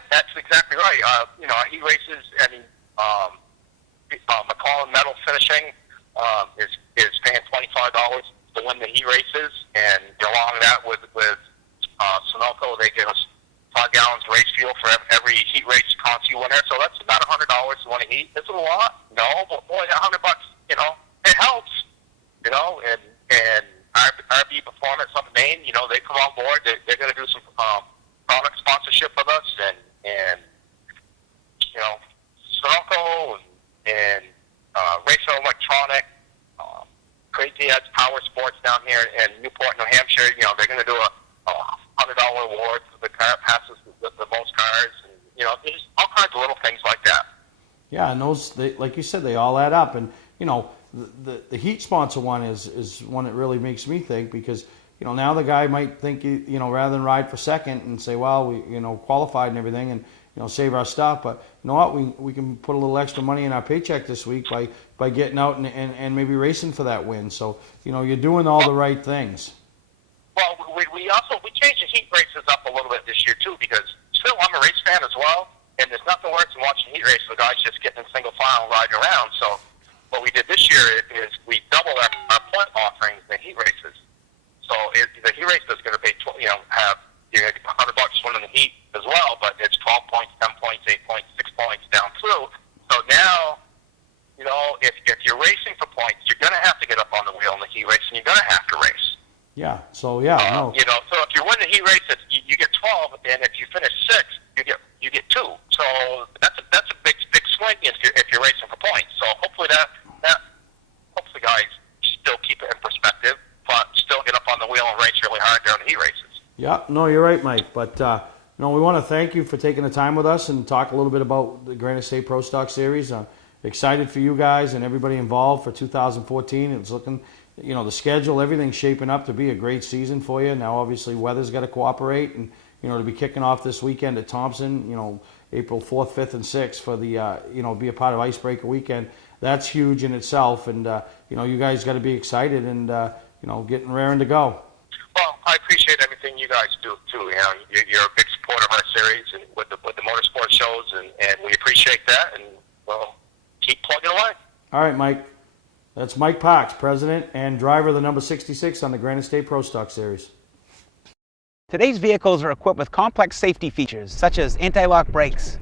that's exactly right. Heat races, McCollum Metal Finishing is paying $25 to win the heat races, and along that with Sunoco, they give us 5 gallons of race fuel for every heat race Consi winner. So that's about $100 to win a heat. Is it a lot? No, but boy, $100, it helps. And RB Performance up in Maine, they come on board. They're going to do some product sponsorship with us, and Sunoco and Racer Electronic. Crazy Ed's Power Sports down here in Newport, New Hampshire. They're going to do a $100 award for the car that passes the most cars, and there's all kinds of little things like that. Yeah, and those, like you said, they all add up. And the heat sponsor one is one that really makes me think, because now the guy might think rather than ride for second and say, well, we qualified and everything, and save our stuff, but you know what, we can put a little extra money in our paycheck this week by getting out and maybe racing for that win. So you're doing all the right things. Well, we changed the heat races up a little bit this year too, because still I'm a race fan as well, and there's nothing worse than watching heat race with guys just getting in single file and riding around. So what we did this year is we doubled our point offerings in heat races. So the heat race is going to pay you're going to get $100 winning the heat as well, but it's 12 points, 10 points, 8 points, 6 points down through. So now, if you're racing for points, you're going to have to get up on the wheel in the heat race, and you're going to have to race. Yeah. So yeah. So if you win the heat race, you get 12, and if you finish 6, you get 2. So that's a big swing if you're racing for points. So hopefully hopefully guys still keep it in perspective, but still get up on the wheel and race really hard during the heat races. Yeah, no, you're right, Mike. But we want to thank you for taking the time with us and talk a little bit about the Granite State Pro Stock Series. I'm excited for you guys and everybody involved for 2014. It's looking, the schedule, everything's shaping up to be a great season for you. Now, obviously, weather's got to cooperate, and to be kicking off this weekend at Thompson, April 4th, 5th, and 6th for the be a part of Icebreaker Weekend. That's huge in itself, and you guys got to be excited and getting raring to go. Well, I appreciate everything you guys do too. You're a big supporter of our series and with the motorsport shows, and we appreciate that. And we'll keep plugging away. All right, Mike. That's Mike Parks, president and driver of the number 66 on the Granite State Pro Stock Series. Today's vehicles are equipped with complex safety features such as anti-lock brakes,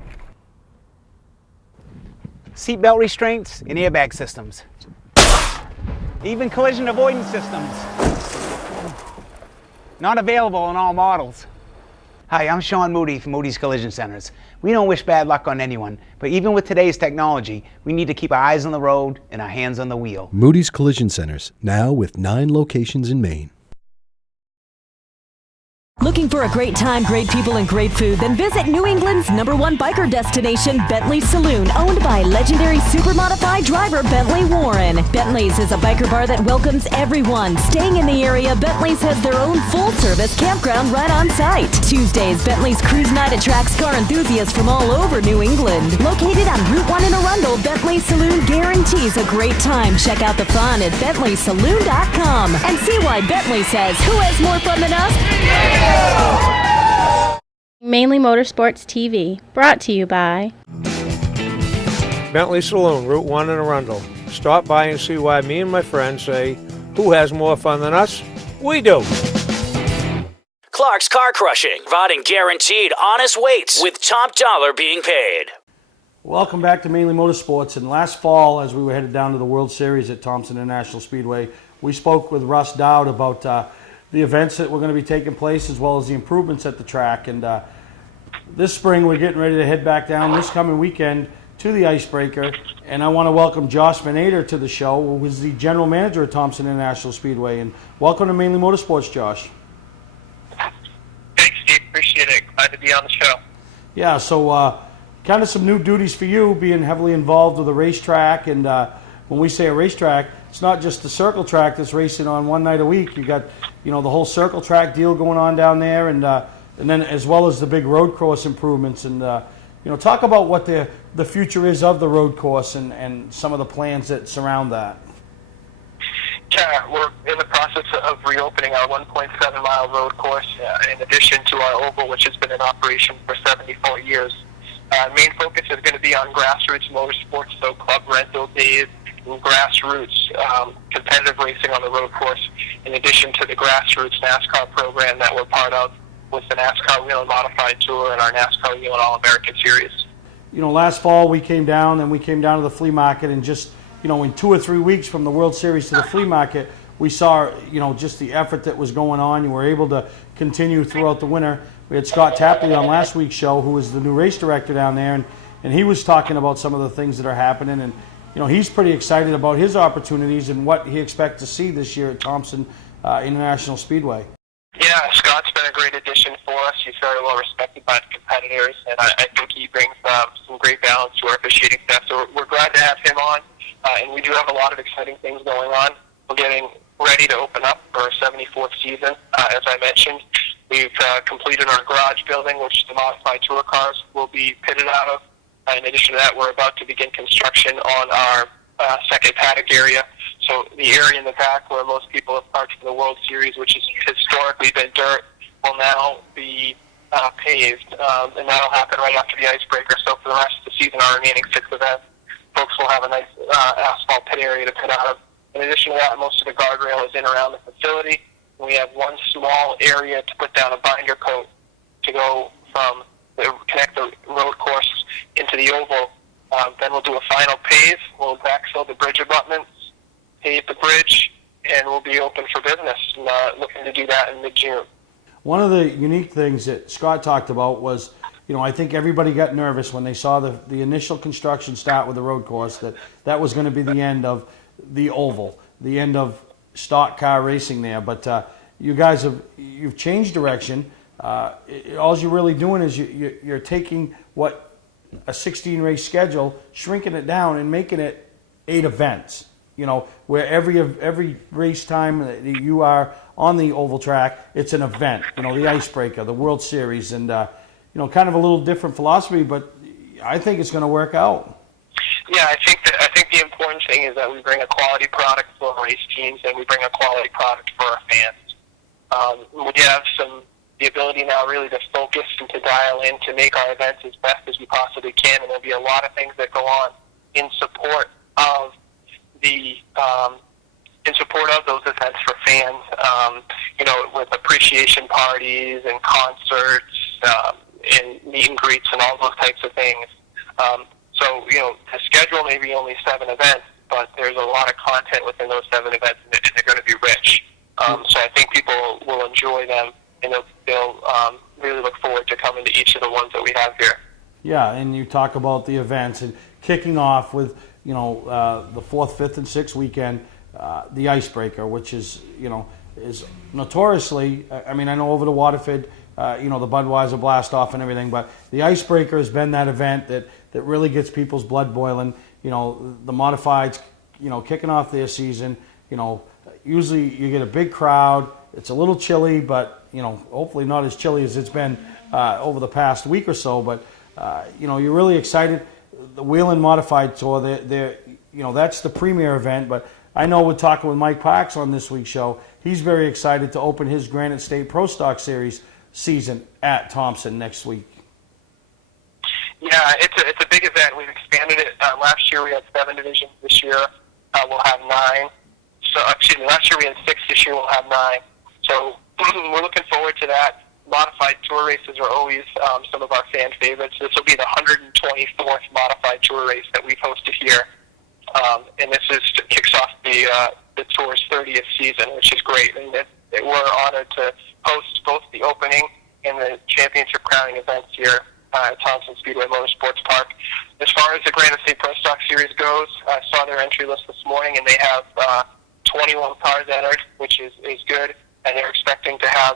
seatbelt restraints, and airbag systems, even collision avoidance systems. Not available on all models. Hi, I'm Sean Moody from Moody's Collision Centers. We don't wish bad luck on anyone, but even with today's technology, we need to keep our eyes on the road and our hands on the wheel. Moody's Collision Centers, now with 9 locations in Maine. Looking for a great time, great people, and great food? Then visit New England's #1 biker destination, Bentley's Saloon, owned by legendary super-modified driver Bentley Warren. Bentley's is a biker bar that welcomes everyone. Staying in the area, Bentley's has their own full-service campground right on site. Tuesdays, Bentley's Cruise Night attracts car enthusiasts from all over New England. Located on Route 1 in Arundel, Bentley Saloon guarantees a great time. Check out the fun at BentleySaloon.com and see why Bentley says, who has more fun than us? Mainly Motorsports TV, brought to you by Bentley Saloon, Route 1 in Arundel. Stop by and see why me and my friends say, who has more fun than us? We do. Clark's Car Crushing, providing guaranteed honest weights with top dollar being paid. Welcome back to Mainly Motorsports. And last fall, as we were headed down to the World Series at Thompson International Speedway, we spoke with Russ Dowd about the events that were going to be taking place as well as the improvements at the track. And this spring, we're getting ready to head back down this coming weekend to the Icebreaker. And I want to welcome Josh Vanada to the show, who is the general manager at Thompson International Speedway. And welcome to Mainly Motorsports, Josh. Thanks, Steve. Appreciate it. Glad to be on the show. Yeah, so kind of some new duties for you, being heavily involved with the racetrack. And when we say a racetrack, it's not just the circle track that's racing on one night a week. You got, the whole circle track deal going on down there, and then as well as the big road course improvements. And talk about what the future is of the road course and some of the plans that surround that. Yeah, we're in the process of reopening our 1.7-mile road course in addition to our oval, which has been in operation for 74 years. Main focus is going to be on grassroots motorsports, so club rental days, and grassroots competitive racing on the road course, in addition to the grassroots NASCAR program that we're part of with the NASCAR Wheel and Modified Tour and our NASCAR Wheel and All-American Series. Last fall we came down to the flea market, and just, in 2 or 3 weeks from the World Series to the flea market, we saw, just the effort that was going on. You were able to continue throughout the winter. We had Scott Tapley on last week's show, who is the new race director down there, and he was talking about some of the things that are happening, and he's pretty excited about his opportunities and what he expects to see this year at Thompson International Speedway. Yeah, Scott's been a great addition for us. He's very well respected by the competitors, and I think he brings some great balance to our officiating staff. So we're glad to have him on, and we do have a lot of exciting things going on. We're getting ready to open up for our 74th season, as I mentioned. We've completed our garage building, which the modified tour cars will be pitted out of. In addition to that, we're about to begin construction on our second paddock area. So the area in the back where most people have parked for the World Series, which has historically been dirt, will now be paved, and that'll happen right after the Icebreaker. So for the rest of the season, our remaining 6 events, folks will have a nice asphalt pit area to pit out of. In addition to that, most of the guardrail is in around the facility. We have one small area to put down a binder coat to go from connect the road course into the oval. Then we'll do a final pave. We'll backfill the bridge abutments, pave the bridge, and we'll be open for business. Looking to do that in mid-June. One of the unique things that Scott talked about was, I think everybody got nervous when they saw the initial construction start with the road course, that was going to be the end of the oval, the end of stock car racing there. But you guys you've changed direction. All you're really doing is you're taking what a 16-race schedule, shrinking it down and making it 8 events. Where every race time that you are on the oval track, it's an event. The Icebreaker, the World Series, and kind of a little different philosophy, but I think it's going to work out. Yeah, I think the important thing is that we bring a quality product for our race teams, and we bring a quality product for our fans. We have the ability now really to focus and to dial in to make our events as best as we possibly can, and there'll be a lot of things that go on in support of those events for fans. With appreciation parties and concerts and meet and greets and all those types of things. So the schedule may be only 7 events, but there's a lot of content within those 7 events, and they're going to be rich. So I think people will enjoy them, and they'll really look forward to coming to each of the ones that we have here. Yeah, and you talk about the events and kicking off with the 4th, 5th, and 6th weekend, the Icebreaker, which is is notoriously, I mean, I know over the Waterford, the Budweiser blast off and everything, but the Icebreaker has been that event that really gets people's blood boiling. The modifieds, kicking off their season, usually you get a big crowd. It's a little chilly, but, hopefully not as chilly as it's been over the past week or so, but, you're really excited. The Wheeling Modified Tour, that's the premier event, but I know we're talking with Mike Parks on this week's show. He's very excited to open his Granite State Pro Stock Series season at Thompson next week. Yeah, it's a big event. We've expanded it. Last year we had 7 divisions. This year we'll have 9. So, last year we had 6. This year we'll have 9. So we're looking forward to that. Modified tour races are always some of our fan favorites. This will be the 124th modified tour race that we've hosted here. And this kicks off the tour's 30th season, which is great. And we're honored to host both the opening and the championship crowning events here at Thompson Speedway Motorsports Park. As far as the Granite State Pro Stock Series goes, I saw their entry list this morning, and they have 21 cars entered, which is good. And they're expecting to have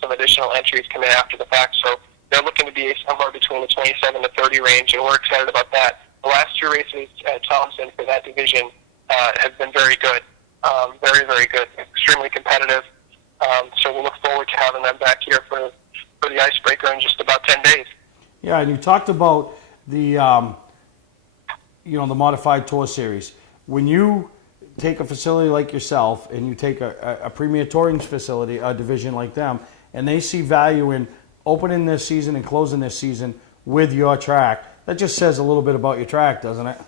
some additional entries come in after the fact. So they're looking to be somewhere between the 27 to 30 range, and we're excited about that. The last 2 races at Thompson for that division have been very good, very, very good, extremely competitive. So we'll look forward to having them back here for the Icebreaker in just about 10 days. Yeah, and you talked about the Modified Tour Series. When you take a facility like yourself and you take a premier touring facility, a division like them, and they see value in opening this season and closing this season with your track, that just says a little bit about your track, doesn't it?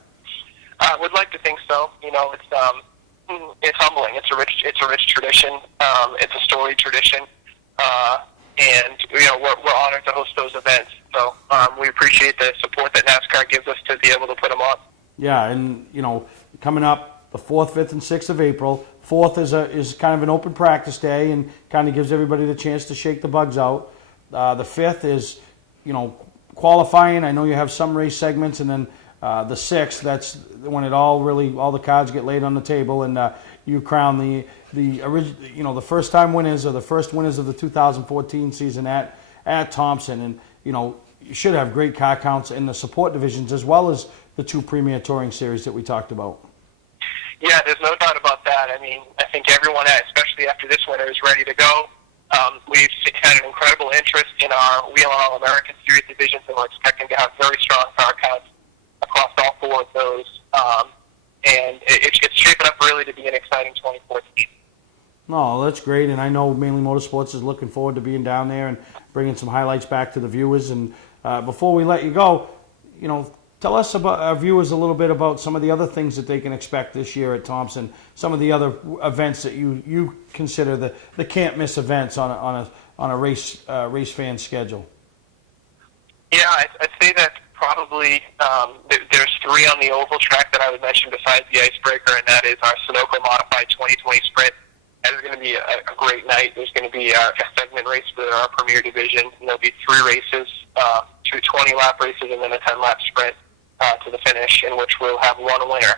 I would like to think so. It's humbling. It's a rich tradition. It's a storied tradition, and we're honored to host those events. So we appreciate the support that NASCAR gives us to be able to put them on. Yeah, and coming up the 4th, 5th, and 6th of April. 4th is kind of an open practice day and kind of gives everybody the chance to shake the bugs out. The 5th is qualifying. I know you have some race segments, and then the 6th, that's when all the cards get laid on the table, and you crown the first time winners or the first winners of the 2014 season at Thompson. And you should have great car counts in the support divisions as well as the 2 premier touring series that we talked about. Yeah, there's no doubt about that. I mean, I think everyone, especially after this winter, is ready to go. We've had an incredible interest in our Wheel and All-American Series divisions, and we're expecting to have very strong car counts across all 4 of those. And it's shaping up really to be an exciting 2014. No, that's great, and I know Mainly Motorsports is looking forward to being down there and bringing some highlights back to the viewers. And before we let you go, tell us about our viewers a little bit about some of the other things that they can expect this year at Thompson, some of the other events that you consider the can't miss events on a race fan schedule. Yeah, I'd say that probably there's 3 on the oval track that I would mention besides the Icebreaker, and that is our Sunoco Modified 2020 Sprint. That is going to be a great night. There's going to be a segment race for our premier division, and there'll be 3 races, 2 20-lap races, and then a 10-lap sprint to the finish, in which we'll have 1 winner.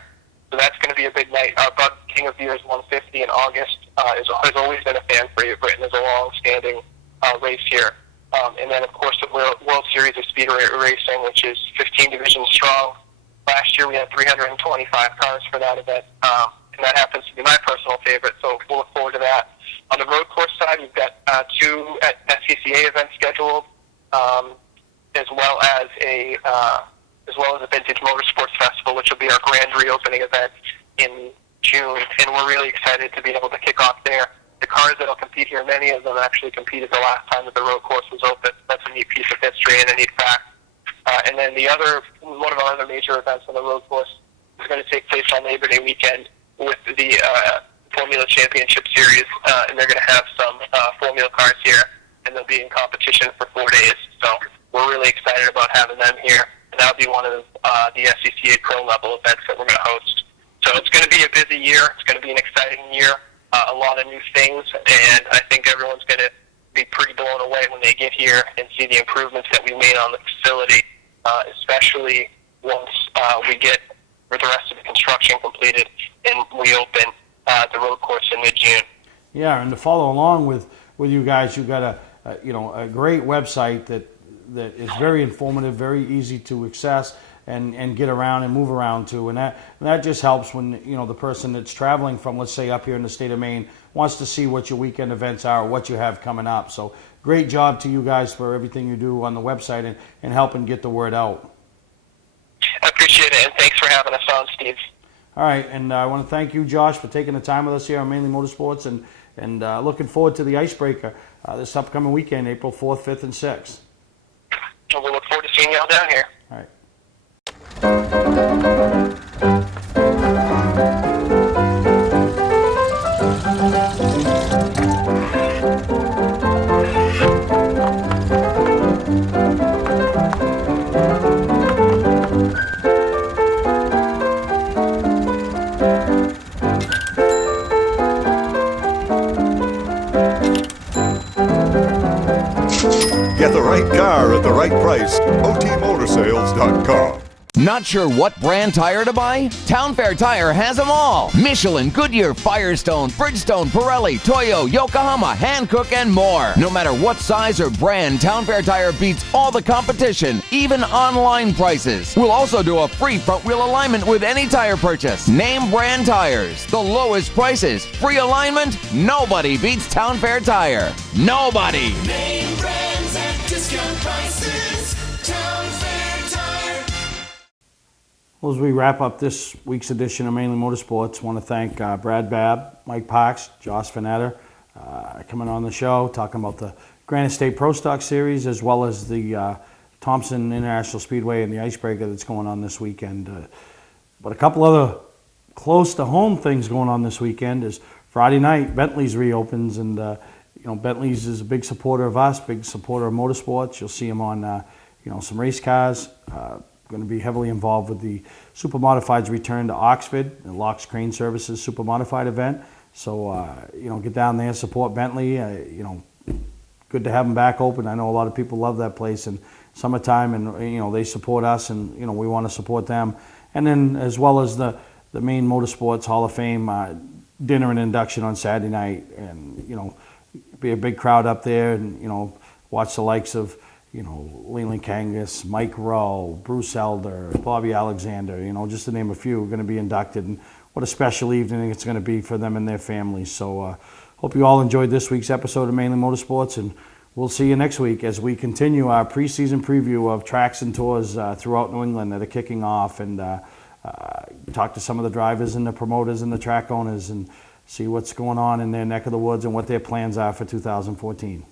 So that's going to be a big night. Our Bug King of Beers 150 in August has always been a fan favorite and is a long-standing race here. And then, of course, the World Series of Speedway Racing, which is 15 divisions strong. Last year we had 325 cars for that event, and that happens to be my personal favorite, so we'll look forward to that. On the road course side, we've got 2 SCCA events scheduled, as well as a Vintage Motorsports Festival, which will be our grand reopening event in June, and we're really excited to be able to kick off there. The cars that will compete here, many of them actually competed the last time that the road course was open. That's a neat piece of history and a neat fact. And then one of our other major events on the road course is going to take place on Labor Day weekend with the Formula Championship Series, and they're going to have some Formula cars here, and they'll be in competition for 4 days. So we're really excited about having them here, and that'll be one of the SCCA Pro level events that we're going to host. So it's going to be a busy year. It's going to be an exciting year, a lot of new things, and I think everyone's going to be pretty blown away when they get here and see the improvements that we made on the facility, especially once we get the rest of the construction completed and we open the road course in mid-June. Yeah, and to follow along with you guys, you've got a great website that is very informative, very easy to access and get around and move around to, and that just helps when the person that's traveling from, let's say, up here in the state of Maine wants to see what your weekend events are, or what you have coming up. So great job to you guys for everything you do on the website and helping get the word out. I appreciate it, and thanks for having us on, Steve. All right, and I want to thank you, Josh, for taking the time with us here on Mainly Motorsports, and looking forward to the Icebreaker this upcoming weekend, April 4th, 5th, and 6th. Well, we look forward to seeing you all down here. All right. Get the right car at the right price. OTMotorsales.com. Not sure what brand tire to buy? Town Fair Tire has them all. Michelin, Goodyear, Firestone, Bridgestone, Pirelli, Toyo, Yokohama, Hankook, and more. No matter what size or brand, Town Fair Tire beats all the competition, even online prices. We'll also do a free front wheel alignment with any tire purchase. Name brand tires, the lowest prices, free alignment. Nobody beats Town Fair Tire. Nobody. Name brands at discount prices. Town Fair Tire. Well, as we wrap up this week's edition of Mainly Motorsports, I want to thank Brad Babb, Mike Parks, Josh Vanada coming on the show, talking about the Granite State Pro Stock Series, as well as the Thompson International Speedway and the Icebreaker that's going on this weekend. But a couple other close-to-home things going on this weekend is Friday night, Bentley's reopens, and Bentley's is a big supporter of us, big supporter of motorsports. You'll see them on some race cars. Going to be heavily involved with the Super Modified's return to Oxford, the Locks Crane Services Super Modified event. So, get down there, support Bentley. Good to have them back open. I know a lot of people love that place in summertime, and, they support us, and, we want to support them. And then, as well as the Maine Motorsports Hall of Fame dinner and induction on Saturday night. And, be a big crowd up there and, watch the likes of, Leland Kangas, Mike Rowe, Bruce Elder, Bobby Alexander, just to name a few, are going to be inducted. And what a special evening it's going to be for them and their families. So hope you all enjoyed this week's episode of Mainly Motorsports, and we'll see you next week as we continue our preseason preview of tracks and tours throughout New England that are kicking off, and talk to some of the drivers and the promoters and the track owners and see what's going on in their neck of the woods and what their plans are for 2014.